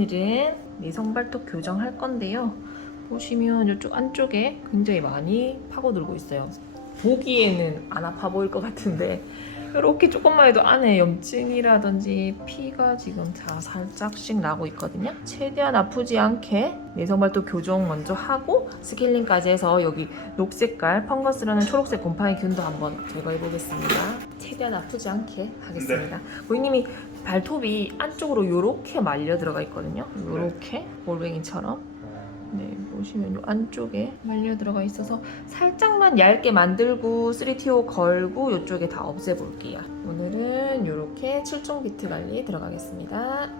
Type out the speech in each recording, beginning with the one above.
오늘은 내성 발톱 교정할 건데요. 보시면 이쪽 안쪽에 굉장히 많이 파고들고 있어요. 보기에는 안 아파 보일 것 같은데 이렇게 조금만 해도 안에 염증이라든지 피가 지금 다 살짝씩 나고 있거든요. 최대한 아프지 않게 내성발톱 교정 먼저 하고 스케일링까지 해서 여기 녹색깔 펑거스라는 초록색 곰팡이 균도 한번 제거해 보겠습니다. 최대한 아프지 않게 하겠습니다. 고객님이 발톱이 안쪽으로 이렇게 말려 들어가 있거든요. 이렇게 골뱅이처럼. 네, 보시면 요 안쪽에 말려 들어가 있어서 살짝만 얇게 만들고 3TO 걸고 이쪽에 다 없애볼게요. 오늘은 이렇게 7종 비트 관리 들어가겠습니다.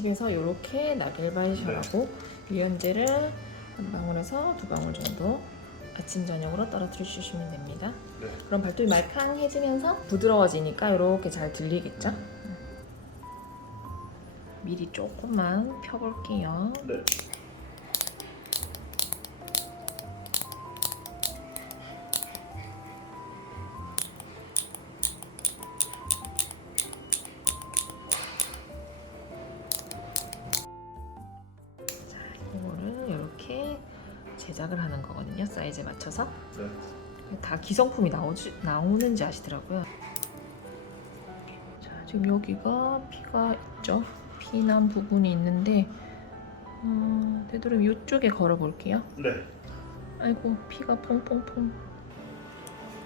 집에서 이렇게 나겔바이셔하고 유연제를 한 방울에서 두 방울 정도 아침 저녁으로 떨어뜨려 주시면 됩니다. 네. 그럼 발톱이 말캉해지면서 부드러워지니까 이렇게 잘 들리겠죠? 미리 조금만 펴볼게요. 네. 제작을 하는 거거든요. 사이즈에 맞춰서. 네. 다 기성품이 나오지, 나오는지 아시더라고요. 자, 지금 여기가 피가 있죠. 피난 부분이 있는데, 음, 되도록 이쪽에 걸어볼게요. 네. 아이고, 피가 퐁퐁퐁.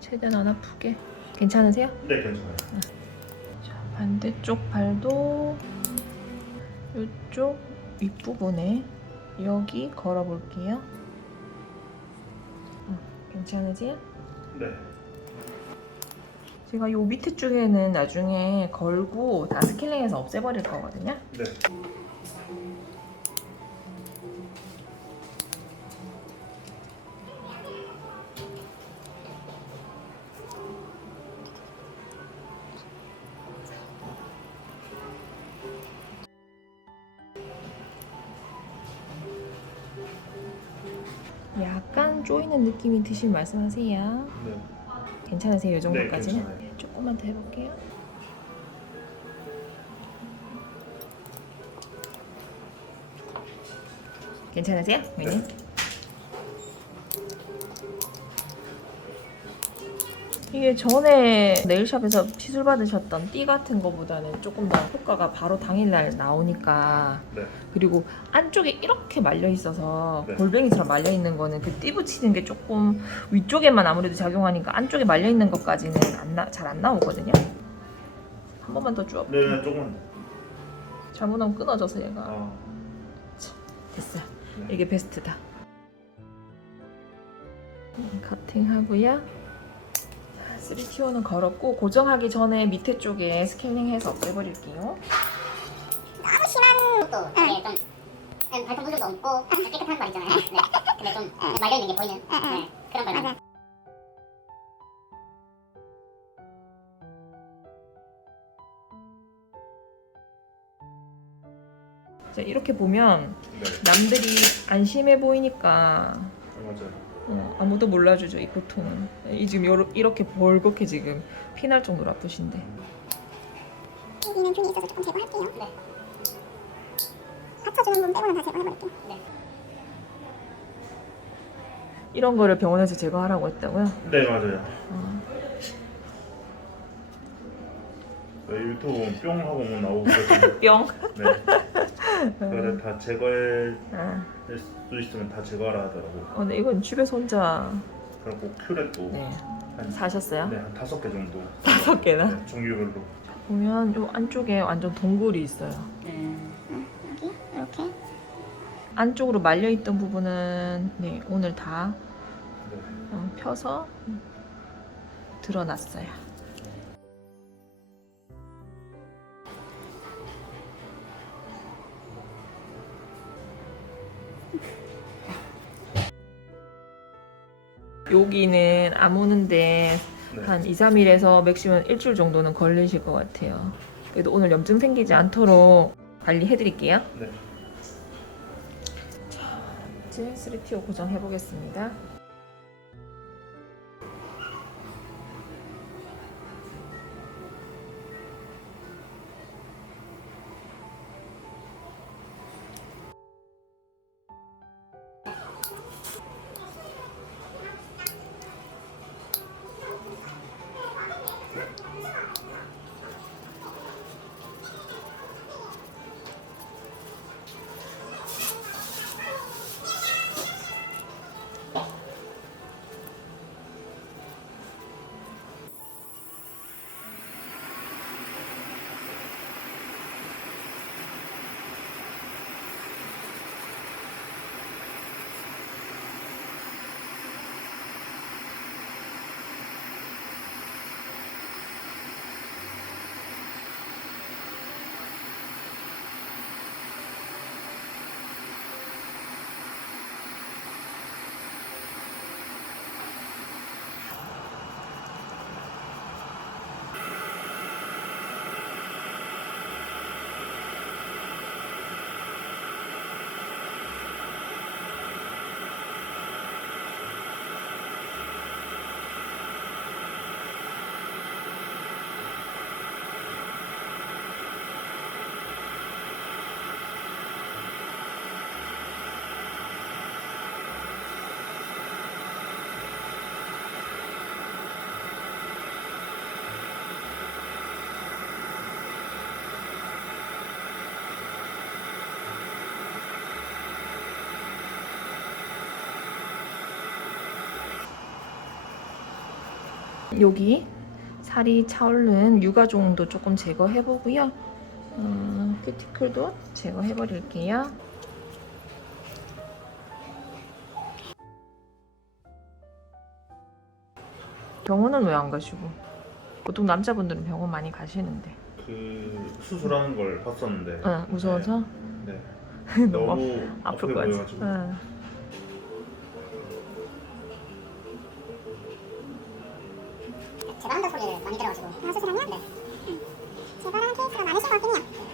최대한 안 아프게. 괜찮으세요? 네, 괜찮아요. 자, 반대쪽 발도 이쪽 윗부분에 여기 걸어볼게요. 음, 괜찮으세요? 네. 제가 요 밑에 쪽에는 나중에 걸고 다 스케일링해서 없애버릴 거거든요. 네. 약간 쪼이는 느낌이 드시면 말씀하세요. 네. 괜찮으세요? 이 네, 정도까지는? 괜찮아요. 조금만 더 해볼게요. 괜찮으세요? 미니? 이게 전에 네일샵에서 시술 받으셨던 띠 같은 거보다는 조금 더 효과가 바로 당일날 나오니까 네. 그리고 안쪽에 이렇게 말려 있어서 네. 골뱅이처럼 말려 있는 거는 그 띠 붙이는 게 조금 위쪽에만 아무래도 작용하니까 안쪽에 말려 있는 것까지는 잘안 나오거든요. 한 번만 더 쭉. 네, 조금. 잘못하면 끊어져서 얘가 아, 됐어요. 네. 이게 베스트다. 음, 커팅하고요. 3TO는 걸었고 고정하기 전에 밑에 쪽에 스케일링해서 없애버릴게요. 너무 심한 것도 되게 좀 음, 발톱 문제도 없고 다 깨끗한 거 있잖아요. 네. 근데 좀 말려 있는 게 보이는 네. 그런 걸. 자, 이렇게 보면 네. 남들이 안심해 보이니까 맞아요. 어, 아무도 몰라주죠 이 고통은. 이 지금 요러, 이렇게 벌겋게 지금 피날 정도로 아프신데. 여기는 균이 있어서 조금 제거할게요. 네. 받쳐주는 부분 빼고는 다 제거해버릴게요. 네. 이런 거를 병원에서 제거하라고 했다고요? 네, 맞아요. 어, 네, 유튜브 뿅 하고 뭐 나오고. 뿅. 네. 그거를 다 제거할 아, 수 있으면 다 제거하라 하더라고. 어, 네, 이건 집에서 혼자 그리고 큐렛도 네, 한, 사셨어요? 네, 한 다섯 개 정도. 다섯 개나? 네, 종류별로. 보면 요 안쪽에 완전 동굴이 있어요. 여기 이렇게 안쪽으로 말려 있던 부분은 네, 오늘 다 네. 어, 펴서 드러났어요. 여기는 안 오는데 네. 한 2, 3일에서 맥시멈 일주일 정도는 걸리실 것 같아요. 그래도 오늘 염증 생기지 않도록 관리해드릴게요. 네. 이제 3TO 고정해 보겠습니다. 여기 살이 차오른 육아종도 조금 제거해 보고요. 음, 큐티클도 제거해 버릴게요. 병원은 왜 안 가시고? 보통 남자분들은 병원 많이 가시는데. 그 수술하는 걸 봤었는데 응, 무서워서 네. 너무 너무 아플 것 같아. 응. 많이 들어가지고. 아 수술하면? 네. 재발하는 케이스가 많으신 것 같긴 해요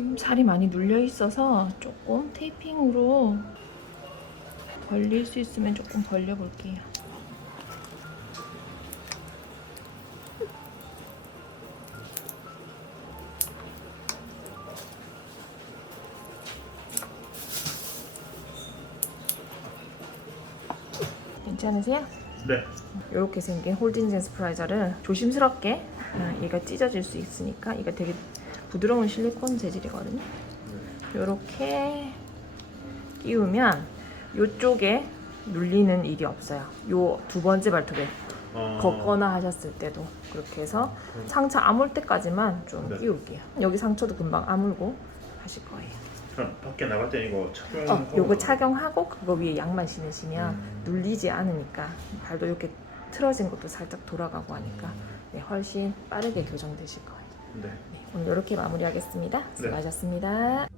지금 살이 많이 눌려 있어서 조금 테이핑으로 벌릴 수 있으면 조금 벌려 볼게요. 괜찮으세요? 네. 이렇게 생긴 홀딩 스프라이저를 조심스럽게 아, 얘가 찢어질 수 있으니까 이거 되게 부드러운 실리콘 재질이거든요. 이렇게 끼우면 이쪽에 눌리는 일이 없어요. 요 두 번째 발톱에 어, 걷거나 하셨을 때도 그렇게 해서 상처 아물 때까지만 좀 네. 끼울게요. 여기 상처도 금방 아물고 하실 거예요. 그럼 밖에 나갈 때 이거 착용 어, 요거 착용하고 그거 위에 양말 신으시면 음. 눌리지 않으니까 발도 이렇게 틀어진 것도 살짝 돌아가고 하니까 네, 훨씬 빠르게 교정되실 거예요. 네. 네, 오늘 이렇게 마무리하겠습니다. 수고하셨습니다.